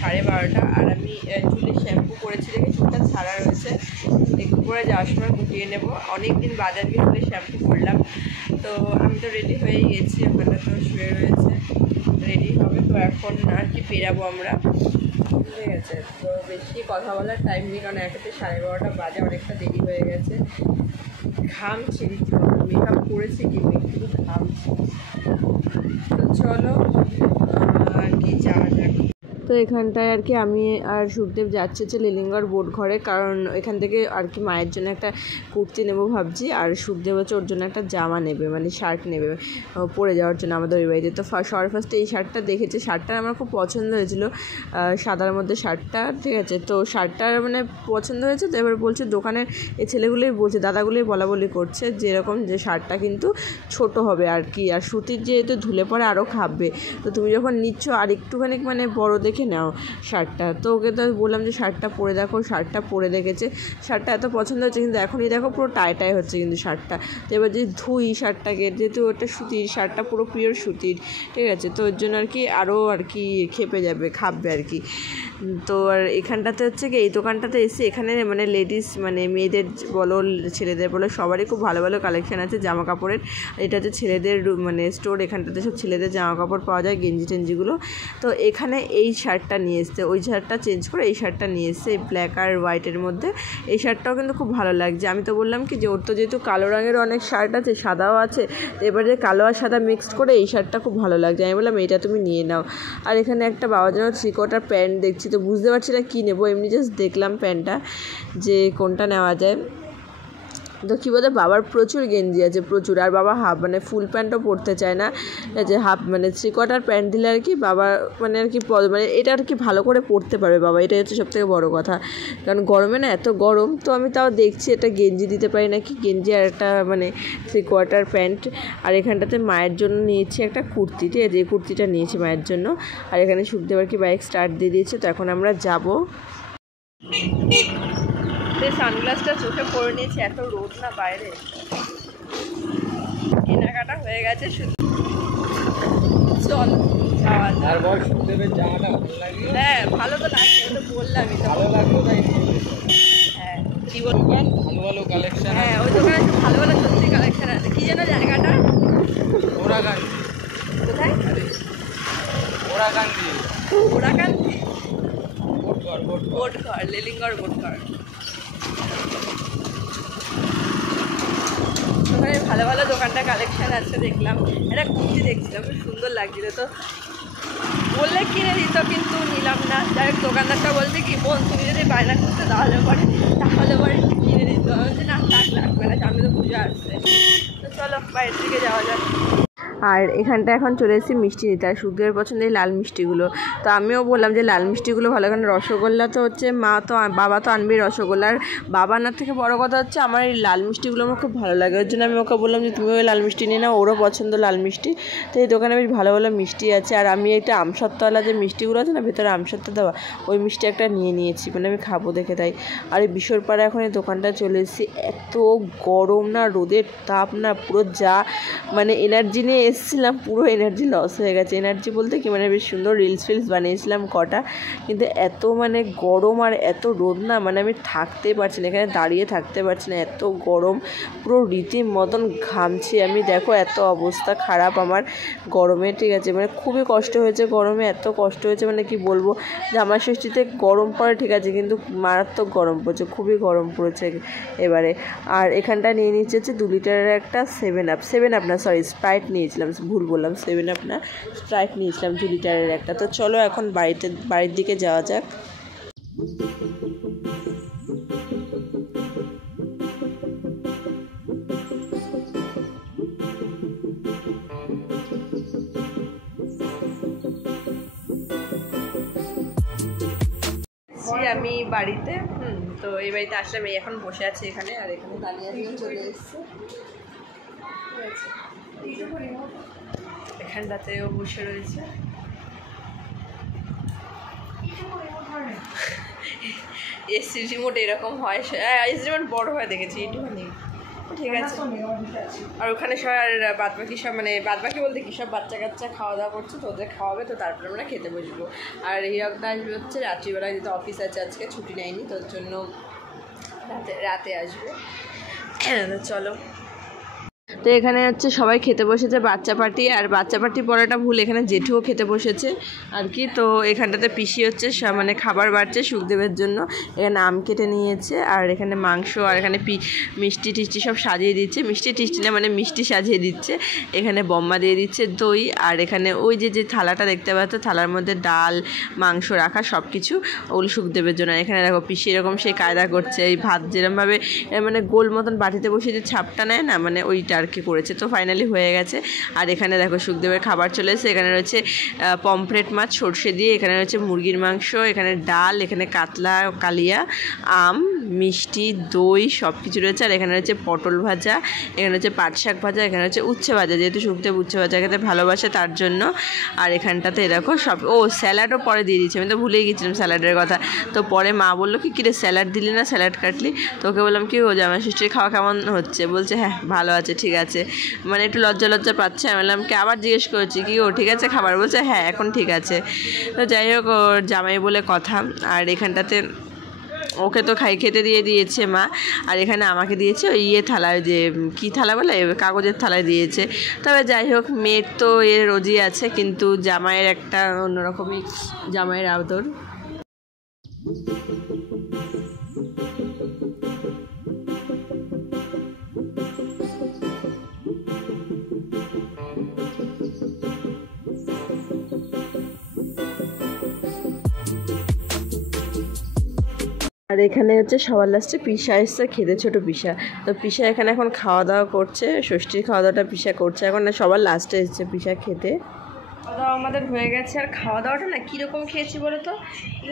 12:30 আর আমি চুলে শ্যাম্পু করেছি দেখে চুলটা ছাড়া রয়েছে, একটু পরে যাওয়ার সময় গুটিয়ে নেবো। অনেকদিন বাদে আজকে চুলে শ্যাম্পু করলাম। তো আমি তো রেডি হয়েই গেছি, ওখানটা তো শুয়ে রয়েছে, রেডি হবে। তো এখন আর কি বেরাবো আমরা, ঠিক আছে। তো বেশি কথা বলার টাইম নেই, কারণ একেতে 12:30 বাজে, অনেকটা দেরি হয়ে গেছে। ঘামছি রীতিমতো, মেকআপ করেছি কিন্তু একটু ঘামছি। তো চলো আর কি যাওয়া যাক। তো এখানটায় আর কি আমি আর সুখদেব যাচ্ছে হচ্ছে লিলিঙ্গর বোট ঘরে, কারণ এখান থেকে আর কি মায়ের জন্য একটা কুর্তি নেবো ভাবছি, আর সুখদেব হচ্ছে ওর জন্য একটা জামা নেবে, মানে শার্ট নেবে পরে যাওয়ার জন্য আমাদের ওই বাড়িতে। তো সবার ফার্স্টে এই শার্টটা দেখেছে, শার্টটা আমার খুব পছন্দ হয়েছিলো, সাদার মধ্যে শার্টটা, ঠিক আছে। তো শার্টটা মানে পছন্দ হয়েছে, তো এবার বলছে দোকানের এই ছেলেগুলোই বলছে, দাদাগুলোই বলা করছে যেরকম যে শার্টটা কিন্তু ছোট হবে আর কি, আর সুতির যেহেতু ধুলে পরে আরও খাবে, তো তুমি যখন নিচ্ছ আর একটুখানি মানে বড় দেখে নাও শার্টটা। তো ওকে তো বললাম যে শার্টটা পরে দেখো, শার্টটা পরে দেখেছে, শার্টটা এত পছন্দ হচ্ছে, কিন্তু এখনই দেখো পুরো টাই হচ্ছে কিন্তু শার্টটা। তো এবার যে ধুই শার্টটাকে, যেহেতু ওটা সুতির, শার্টটা পুরো পিওর সুতির, ঠিক আছে, তো ওর জন্য আর কি আরও আর কি খেপে যাবে, খাববে আর কি। তো আর এখানটাতে হচ্ছে কি, এই দোকানটাতে এসে এখানে মানে লেডিস মানে মেয়েদের বলো ছেলেদের বলো সবারই খুব ভালো ভালো কালেকশান আছে জামা কাপড়ের। এটা হচ্ছে ছেলেদের মানে স্টোর, এখানটাতে সব ছেলেদের জামা কাপড় পাওয়া যায়, গেঞ্জি টেঞ্জিগুলো। তো এখানে এই শার্টটা নিয়ে এসছে, ওই শার্টটা চেঞ্জ করে এই শার্টটা নিয়ে এসছে, এই ব্ল্যাক আর হোয়াইটের মধ্যে। এই শার্টটাও কিন্তু খুব ভালো লাগছে। আমি তো বললাম কি যে ওর তো যেহেতু কালো রঙের অনেক শার্ট আছে, সাদাও আছে, তো এবারে কালো আর সাদা মিক্সড করে এই শার্টটা খুব ভালো লাগছে। আমি বললাম এইটা তুমি নিয়ে নাও। আর এখানে একটা বাবার জন্য 3/4 প্যান্ট দেখছি, তো বুঝতে পারছি না কী নেবো, এমনি জাস্ট দেখলাম প্যান্টটা যে কোনটা নেওয়া যায়। তো কী বলতে, বাবার প্রচুর গেঞ্জি আছে, প্রচুর, আর বাবা হাফ মানে ফুল প্যান্টও পরতে চায় না, যে হাফ মানে 3/4 প্যান্ট দিলে আর কি বাবা মানে আর কি মানে এটা আর কি ভালো করে পরতে পারবে বাবা, এটাই হচ্ছে সবথেকে বড়ো কথা। কারণ গরমে না এত গরম, তো আমি তাও দেখছি এটা গেঞ্জি দিতে পারি নাকি, গেঞ্জি আর একটা মানে 3/4 প্যান্ট। আর এখানটাতে মায়ের জন্য নিয়েছি একটা কুর্তি, ঠিক আছে, এই কুর্তিটা নিয়েছি মায়ের জন্য। আর এখানে সুখদেব আর কি বাইক স্টার্ট দিয়ে দিয়েছে, তো এখন আমরা যাবো। সানগ্লাসটা চোখে পরে নিয়েছি, এত রোদ না বাইরে। কেনাকাটা হয়ে গেছে, চল যাওয়া যায়। হ্যাঁ ভালো তো লাগছে, তো বললামই তো, ভালো লাগলো তাই। হ্যাঁ ভালো ভালো কালেকশন, হ্যাঁ ওই দোকানে ভালো ভালো সত্যি কালেকশন আছে। কি যেন জায়গাটা? ওরাকান্দি। কোথায়? ওরাকান্দি। ওরাকান্দি বোটঘর, লিলিঙ্গর বোটঘর। ওখানে ভালো ভালো দোকানটা কালেকশান আছে, দেখলাম একটা কুর্তি দেখছিলাম, খুব সুন্দর লাগছিল, তো বললে কিনে দিত কিন্তু নিলাম না। যাই হোক দোকানদারটা বলছে কি, বোন তুমি যদি বায়না করতে তাহলে পরে একটু কিনে দিত। আমি বলছি না লাগবে না, সামনে তো পুজো আসছে। তো চলো বাইরের দিকে যাওয়া যাক। আর এখানটা এখন চলে এসেছি মিষ্টি নিতে, আর সুখদেবের পছন্দের লাল মিষ্টিগুলো। তো আমিও বললাম যে লাল মিষ্টিগুলো ভালো, কারণ রসগোল্লা তো হচ্ছে বাবা তো আনবেই রসগোল্লা, আর বাবা আনার থেকে বড় কথা হচ্ছে আমার এই লাল মিষ্টিগুলো আমার খুব ভালো লাগে। ওর জন্য আমি ওকে বললাম যে তুমি ওই লাল মিষ্টি নিয়ে নাও, ওরও পছন্দ লাল মিষ্টি। তো এই দোকানে বেশ ভালো ভালো মিষ্টি আছে, আর আমি একটা আমসত্ত্বওয়ালা যে মিষ্টিগুলো আছে না, ভেতরে আমসত্ত্ব দেওয়া, ওই মিষ্টি একটা নিয়ে নিয়েছি, মানে আমি খাবো দেখে তাই। আর এই বিশ্বরপাড়া এখন এই দোকানটা চলে এসেছি, এত গরম না, রোদের তাপ না, পুরো যা মানে এনার্জি নিয়ে এসেছিলাম পুরো এনার্জি লস হয়ে গেছে। এনার্জি বলতে কি মানে বেশ সুন্দর রিলস বানিয়েছিলাম কটা, কিন্তু এত মানে গরম আর এত রোদ না, মানে আমি থাকতে পারছি না, এখানে দাঁড়িয়ে থাকতে পারছি না, এত গরম, পুরো রীতিমতন ঘামছি আমি। দেখো এত অবস্থা খারাপ আমার গরমে, ঠিক আছে, মানে খুবই কষ্ট হয়েছে গরমে, এত কষ্ট হয়েছে মানে কি বলবো। জামাই ষষ্ঠীতে গরম পড়ে ঠিক আছে, কিন্তু মারাত্মক গরম পড়েছে, খুবই গরম পড়েছে এবারে। আর এখানটা নিয়ে নিচ্ছে হচ্ছে 2 লিটারের একটা 7 আপ না সরি স্প্রাইট নিয়েছিলাম, ভুল বললাম, 7 আপ না স্প্রাইট নিয়েছিলাম 2 লিটারের একটা। তো চলো এখন বাড়ির দিকে যাওয়া যাক। আমি বাড়িতে তো এই বাড়িতে আসলাম, এই এখন বসে আছি এখানে, আর এখানে দাঁড়িয়ে চলে এসছে, এখানটাতেও বসে রয়েছে। এসি রিমোট এরকম হয়, এসি রিমোট বড় হয় দেখেছি, এইটুখানি ঠিক আছে। আর ওখানে সব আর বাদবাকি সব মানে বাদবাকি বলতে কি সব বাচ্চা কাচ্চা খাওয়া দাওয়া করছে, তো ওদের খাওয়াবে, তো তারপরে আমরা খেতে বসবো। আর হীরকদা আসবে হচ্ছে রাত্রিবেলায়, যেহেতু অফিস আছে আজকে, ছুটি নেয়নি, তোর জন্য রাতে আসবে। চলো, তো এখানে হচ্ছে সবাই খেতে বসেছে, বাচ্চা পার্টি। আর বাচ্চা পার্টি পড়াটা ভুল, এখানে জেঠুও খেতে বসেছে আর কি। তো এখানটাতে পিসি হচ্ছে মানে খাবার বাড়ছে সুখদেবের জন্য। এখানে আম কেটে নিয়েছে, আর এখানে মাংস, আর এখানে মিষ্টি টিষ্টি সব সাজিয়ে দিচ্ছে। মিষ্টি টিষ্টি না, মানে মিষ্টি সাজিয়ে দিচ্ছে। এখানে বম্মা দিয়ে দিচ্ছে দই, আর এখানে ওই যে থালাটা দেখতে পাচ্ছ, থালার মধ্যে ডাল মাংস রাখা সব কিছু, ওগুলো সুখদেবের জন্য। এখানে দেখো পিসি এরকম সেই কায়দা করছে, এই ভাত যেরকমভাবে মানে গোল মতন বাটিতে বসিয়ে যে ছাপটা নেয় না, মানে ওইটা আর কি করেছে। তো ফাইনালি হয়ে গেছে। আর এখানে দেখো সুখদেবের খাবার চলে এসেছে। এখানে রয়েছে পমফ্রেট মাছ সর্ষে দিয়ে, এখানে রয়েছে মুরগির মাংস, এখানে ডাল, এখানে কাতলা কালিয়া, আম, মিষ্টি, দই সব কিছু রয়েছে। আর এখানে রয়েছে পটল ভাজা, এখানে রয়েছে পাট শাক ভাজা, এখানে রয়েছে উচ্ছে ভাজা, যেহেতু সুখদেব উচ্ছে ভাজা খেতে ভালোবাসে তার জন্য। আর এখানটাতে দেখো সব, ও স্যালাডও পরে দিয়ে দিচ্ছে, আমি তো ভুলেই গেছিলাম স্যালাডের কথা। তো পরে মা বললো কি রে স্যালাড দিলি না, স্যালাড কাটলি? তো ওকে বললাম কি ও জামাই ষষ্ঠীর খাওয়া কেমন হচ্ছে? বলছে হ্যাঁ ভালো আছে, ঠিক আছে, মানে একটু লজ্জা লজ্জা পাচ্ছে। আমি বললাম কি, আবার জিজ্ঞেস করেছি কি ও ঠিক আছে খাবার? বলছে হ্যাঁ এখন ঠিক আছে। তো যাই হোক, ওর জামাই বলে কথা। আর এখানটাতে ওকে তো খেতে দিয়ে দিয়েছে মা, আর এখানে আমাকে দিয়েছে ওই থালায়, যে কী থালা বলে, কাগজের থালায় দিয়েছে। তবে যাই হোক, মেয়ের তো রোজই আছে, কিন্তু জামাইয়ের একটা অন্যরকমই জামাইয়ের আদর। আর এখানে হচ্ছে সবার লাস্টে পিসা এসছে খেতে, ছোটো পিসা। তো পিসা এখানে এখন খাওয়া দাওয়া করছে, ষষ্ঠীর খাওয়া দাওয়াটা পিসা করছে এখন। সবার লাস্টে এসছে পিসা খেতে। খাওয়া দাওয়া আমাদের হয়ে গেছে। আর খাওয়া দাওয়াটা না কীরকম খেয়েছি বলো তো,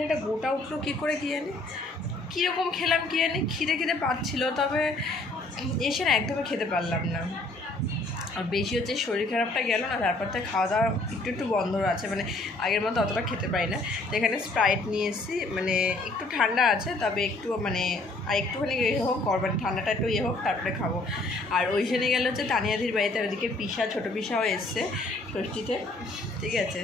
এটা গোটা উঠলো কী করে কি জানি, কীরকম খেলাম কি জানি, খিদে পাচ্ছিলো, তবে এসে না একদমই খেতে পারলাম না। আর বেশি হচ্ছে শরীর খারাপটা গেল না, তারপর থেকে খাওয়া দাওয়া একটু বন্ধ আছে, মানে আগের মতো অতটা খেতে পারি না। তো এখানে স্প্রাইট নিয়ে এসেছি, মানে একটু ঠান্ডা আছে, তবে একটু মানে আর একটুখানি হোক, মানে ঠান্ডাটা একটু হোক তারপরে খাবো। আর ওইখানে গেলে হচ্ছে তানিয়াদির বাড়িতে, ওইদিকে পিসা, ছোটো পিসাও এসছে ষষ্ঠীতে, ঠিক আছে।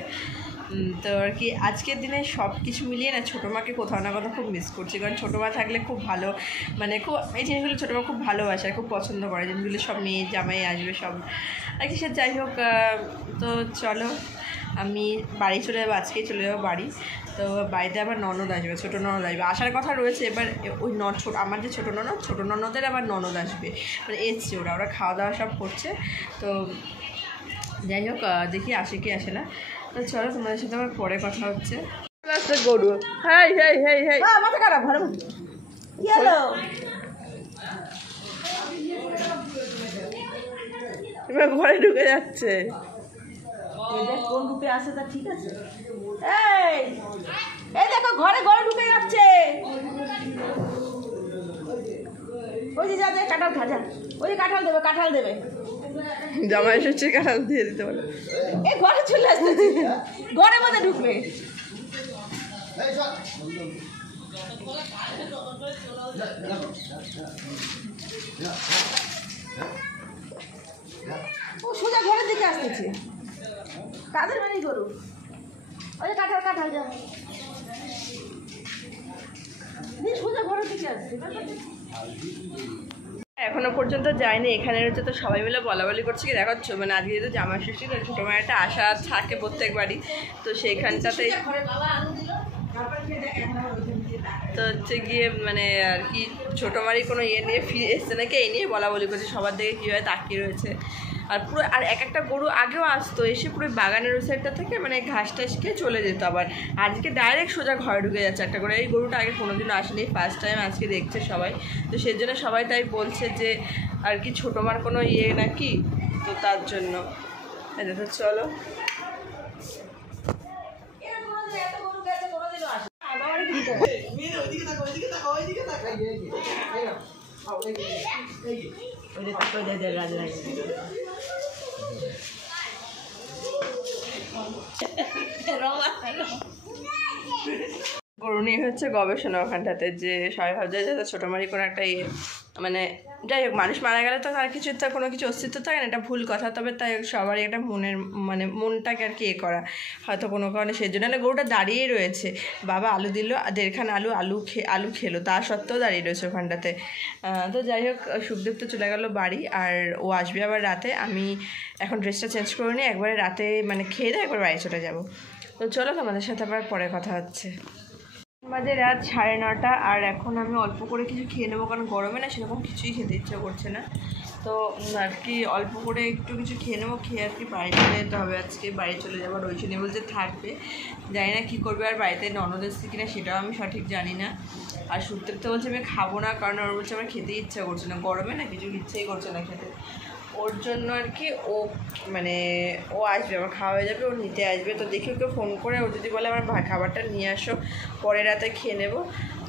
তো আর কি আজকের দিনে সব কিছু মিলিয়ে না ছোটো মাকে কোথাও না কোথাও খুব মিস করছি, কারণ ছোটো মা থাকলে খুব ভালো, মানে খুব এই জিনিসগুলো ছোটো মা খুব ভালোবাসে আর খুব পছন্দ করে, জিনিসগুলো সব মেয়ে জামাই আসবে সব আর কি। সে যাই হোক, তো চলো আমি বাড়ি চলে যাবো, আজকেই চলে যাবো বাড়ি। তো বাড়িতে আবার ননদ আসবে, ছোটো ননদ আসবে, আসার কথা রয়েছে। এবার ওই আমার যে ছোটো ননদের আবার ননদ আসবে, মানে এসছে, ওরা খাওয়া দাওয়া সব করছে। তো যাই হোক, দেখি আসে কি আসে না। তো চলো তোমাদের সাথে আমার পরে কথা হচ্ছে। গরু হাই হাই হাই হাই মাথা খারাপ, ঘরে কি হলো? এবার ঘরে ঢুকে যাচ্ছে, কোন রূপে আসে তা ঠিক আছে। এই দেখো ঘরে ঢুকে যাচ্ছে, ওই যে যাবে কাঁঠাল খাজা, ওই যে কাঁঠাল দেবে জামাই ষষ্ঠীর কাঁঠাল দিয়ে দিতে পারে। এই ঘরে চলে আসতে, ঘরের মধ্যে ঢুকবে। ও সোজা ঘরের দিকে আসতেছে, কাদের বাড়ি গরু, ওই যে কাঁঠাল যা সোজা ঘরের দিকে আসছে। এখনো পর্যন্ত যায়নি, এখানে হচ্ছে তো সবাই মিলে বলাবলি করছে কি দেখাচ্ছ, মানে আজকে যেহেতু জামাই ষষ্ঠী, তো ছোটো মায়ের একটা আশা থাকে প্রত্যেকবারই, তো সেইখানটাতে তো হচ্ছে গিয়ে মানে আর কি ছোটো মারি কোনো নিয়ে ফিরে এসছে নাকি, এই নিয়ে বলাবলি করছে, সবার দিকে কীভাবে তাকিয়ে রয়েছে। আর পুরো আর একটা গরু আগেও আসতো, এসে পুরো বাগানের ওই সাইডটা থেকে মানে ঘাস টাস খেয়ে চলে যেত, আবার আজকে ডাইরেক্ট সোজা ঘরে ঢুকে যাচ্ছে একটা করে। এই গরুটা আগে কোনোদিনও আসেনি, ফার্স্ট টাইম আজকে দেখছে সবাই, তো সেজন্য সবাই তাই বলছে যে আর কি ছোটো মার কোনো নাকি, তো তার জন্য। তো চলো গরু নিয়ে হচ্ছে গবেষণা ওখানটাতে, যে সবাই ভাবছে যে ছোটো মারি কোনো একটা মানে যাই হোক, মানুষ মারা গেলে তো তার কিছু, তার কোনো কিছু অস্তিত্ব থাকে না, এটা ভুল কথা। তবে তাই সবারই একটা মনের মানে মনটাকে আর কি এ করা, হয়তো কোনো কারণে সেই জন্য। না, গরুটা দাঁড়িয়ে রয়েছে, বাবা আলু দিল, 1.5 আলু খেলো, তা সত্ত্বেও দাঁড়িয়ে রয়েছে ওখানটাতে। তো যাই হোক, সুখদেব তো চলে গেল বাড়ি, আর ও আসবে আবার রাতে। আমি এখন ড্রেসটা চেঞ্জ করে নিই, একবারে রাতে মানে খেয়ে দিয়ে একবার বাড়ি চলে যাবো। তো চলো, তোমাদের সাথে আবার পরে কথা হচ্ছে। আমাদের রাত 9:30, আর এখন আমি অল্প করে কিছু খেয়ে নেবো, কারণ গরমে না সেরকম কিছুই খেতে ইচ্ছা করছে না। তো আর কি অল্প করে একটু কিছু খেয়ে নেবো, খেয়ে আর কি বাড়ি চলে যেতে হবে। আজকে বাড়ি চলে যাবো, রইশনি বলছে থাকবে, জানি না কী করবে, আর বাড়িতে ননদ এসছে কিনা সেটাও আমি সঠিক জানি না। আর সুখদেব তো বলছে আমি খাবো না, কারণ ওর বলছে আমার খেতে ইচ্ছা করছে না, গরমে না কিছু ইচ্ছাই করছে না খেতে। ওর জন্য আর কি ও মানে ও আসবে, আমার খাওয়া হয়ে যাবে, ও নিতে আসবে। তো দেখি ওকে ফোন করে, ও যদি বলে আমার খাবারটা নিয়ে আসো, পরে রাতে খেয়ে নেবো,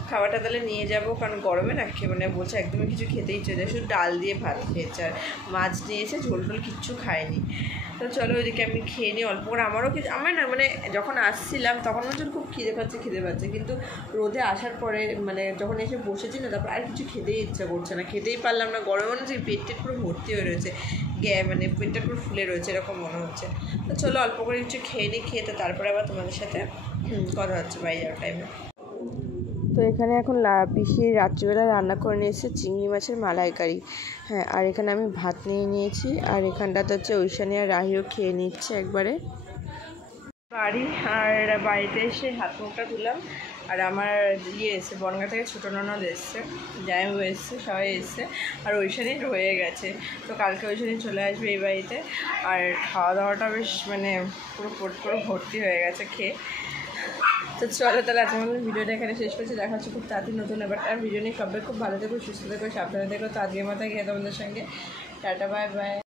খাবারটা তাহলে নিয়ে যাবো, কারণ গরমে না খেয়ে মানে বলছে একদমই কিছু খেতে ইচ্ছে যায়, শুধু ডাল দিয়ে ভাত খেয়েছে, আর মাছ নিয়েছে, ঝোল টোল কিচ্ছু খায়নি। তো চলো ওইদিকে আমি খেয়ে নিই অল্প করে। আমার না মানে যখন আসছিলাম তখন বলছিল খুব খিদে পাচ্ছে, কিন্তু রোদে আসার পরে মানে যখন এসে বসেছি না, তারপর আর কিছু খেতেই ইচ্ছা করছে না, খেতেই পারলাম না। গরমে মনে হচ্ছে পেটটা পুরো ভর্তি হয়ে রয়েছে, মানে পেটটা পুরো ফুলে রয়েছে এরকম মনে হচ্ছে। তো চলো অল্প করে কিছু খেয়ে নিই, খেতে তারপরে আবার তোমাদের সাথে কথা হচ্ছে বাড়ি যাওয়ার টাইমে। তো এখানে এখন পিসি রাত্রিবেলা রান্না করে নিয়েছে চিংড়ি মাছের মালাইকারি। হ্যাঁ, আর এখানে আমি ভাত নিয়ে নিয়েছি, আর এখানটাতে হচ্ছে ঐশানী আর রাহিও খেয়ে নিচ্ছে একবারে। বাড়ি আর বাড়িতে এসে হাত মুখটা ধুলাম, আর আমার এসছে বনগা থেকে ছোটো ননদ এসছে, জায়ও এসছে, সবাই এসছে, আর ঐশানী রয়ে গেছে। তো কালকে ঐশানী চলে আসবে এই বাড়িতে। আর খাওয়া দাওয়াটা বেশ মানে পুরো ভর্তি হয়ে গেছে খেয়ে। তো চলো তাহলে আজকে আমাদের ভিডিওটা এখানে শেষ করছি, দেখা হচ্ছে খুব তাড়াতাড়ি নতুন এবার আর ভিডিও নিয়ে। সবাই খুব ভালো থেকো, সুস্থ থেকো, সাবধানে থেকো। তো আজকের মাথায় গিয়ে তোমাদের সঙ্গে টাটা, বাই বাই।